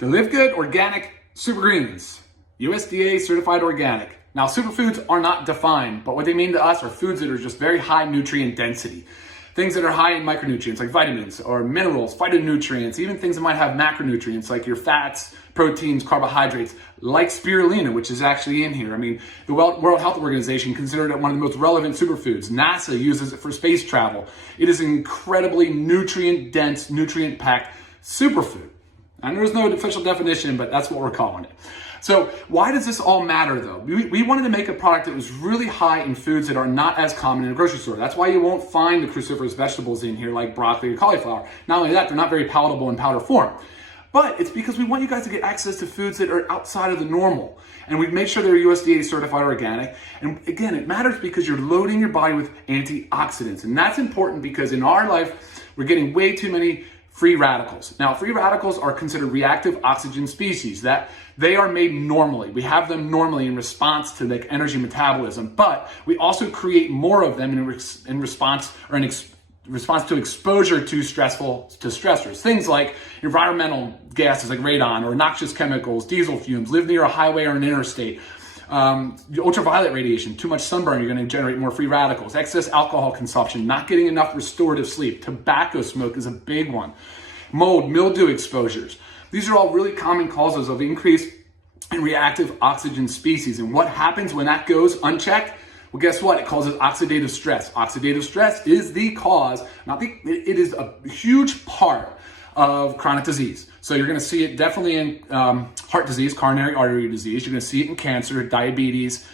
The Live Good Organic Super Greens, USDA certified organic. Now, superfoods are not defined, but what they mean to us are foods that are just very high nutrient density. Things that are high in micronutrients like vitamins or minerals, phytonutrients, even things that might have macronutrients like your fats, proteins, carbohydrates, like spirulina, which is actually in here. I mean, the World Health Organization considered it one of the most relevant superfoods. NASA uses it for space travel. It is an incredibly nutrient-dense, nutrient-packed superfood. And there's no official definition, but that's what we're calling it. So why does this all matter though? We wanted to make a product that was really high in foods that are not as common in a grocery store. That's why you won't find the cruciferous vegetables in here like broccoli or cauliflower. Not only that, they're not very palatable in powder form. But it's because we want you guys to get access to foods that are outside of the normal. And we've made sure they're USDA certified organic. And again, it matters because you're loading your body with antioxidants. And that's important because in our life, we're getting way too many free radicals. Now, free radicals are considered reactive oxygen species that they are made normally. We have them normally in response to like energy metabolism, but we also create more of them in response to exposure to stressors. Things like environmental gases like radon or noxious chemicals, diesel fumes, live near a highway or an interstate. Ultraviolet radiation, too much sunburn, you're going to generate more free radicals. Excess alcohol consumption, not getting enough restorative sleep. Tobacco smoke is a big one. Mold, mildew exposures. These are all really common causes of increase in reactive oxygen species. And what happens when that goes unchecked? Well, guess what? It causes oxidative stress. Oxidative stress is the cause, it is a huge part of chronic disease. So you're going to see it definitely in heart disease, coronary artery disease. You're going to see it in cancer, diabetes,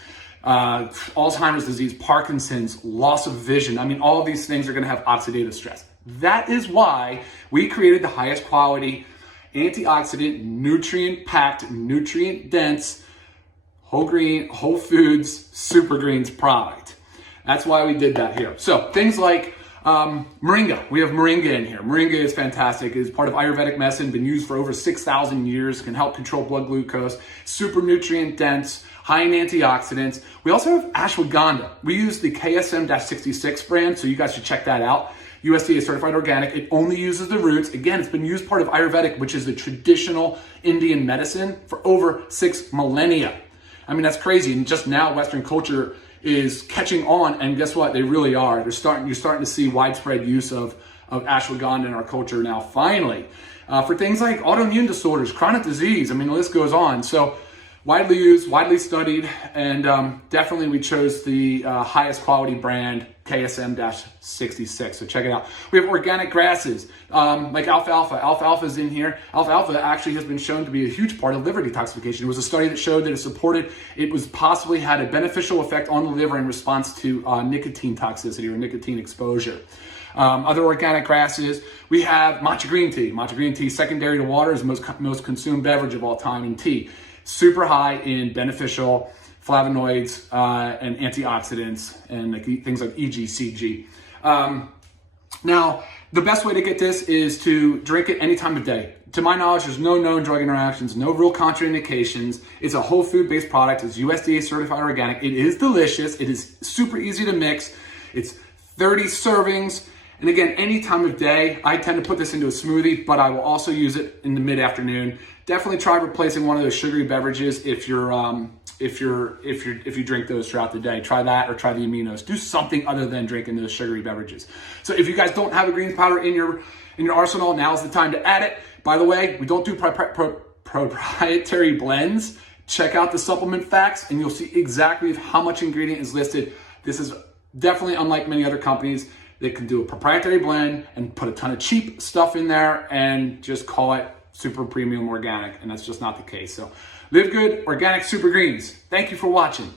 Alzheimer's disease, Parkinson's, loss of vision. I mean, all of these things are going to have oxidative stress. That is why we created the highest quality, antioxidant, nutrient-packed, nutrient-dense, whole foods, super greens product. That's why we did that here. So things like moringa. We have moringa in here. Moringa is fantastic. It is part of Ayurvedic medicine, been used for over 6,000 years, can help control blood glucose, super nutrient dense, high in antioxidants. We also have ashwagandha. We use the KSM-66 brand, so you guys should check that out. USDA certified organic. It only uses the roots. Again, it's been used part of Ayurvedic, which is the traditional Indian medicine for over 6 millennia. I mean, that's crazy. And just now Western culture is catching on, and guess what? They really are. You're starting to see widespread use of ashwagandha in our culture now, finally. For things like autoimmune disorders, chronic disease, I mean, the list goes on. So widely used, widely studied, and definitely we chose the highest quality brand, KSM-66. So check it out. We have organic grasses, like alfalfa. Alfalfa is in here. Alfalfa actually has been shown to be a huge part of liver detoxification. There was a study that showed that it was possibly had a beneficial effect on the liver in response to nicotine toxicity or nicotine exposure. Other organic grasses, we have matcha green tea. Matcha green tea, secondary to water, is the most consumed beverage of all time in tea. Super high in beneficial flavonoids and antioxidants and like things like EGCG. Now, the best way to get this is to drink it any time of day. To my knowledge, there's no known drug interactions, no real contraindications. It's a whole food-based product. It's USDA certified organic. It is delicious. It is super easy to mix. It's 30 servings. And again, any time of day. I tend to put this into a smoothie, but I will also use it in the mid-afternoon. Definitely try replacing one of those sugary beverages if you drink those throughout the day. Try that or try the aminos. Do something other than drinking those sugary beverages. So if you guys don't have a greens powder in your arsenal, now's the time to add it. By the way, we don't do proprietary blends. Check out the supplement facts and you'll see exactly how much ingredient is listed. This is definitely unlike many other companies. They can do a proprietary blend and put a ton of cheap stuff in there and just call it super premium organic, and that's just not the case. So live good, organic super greens. Thank you for watching.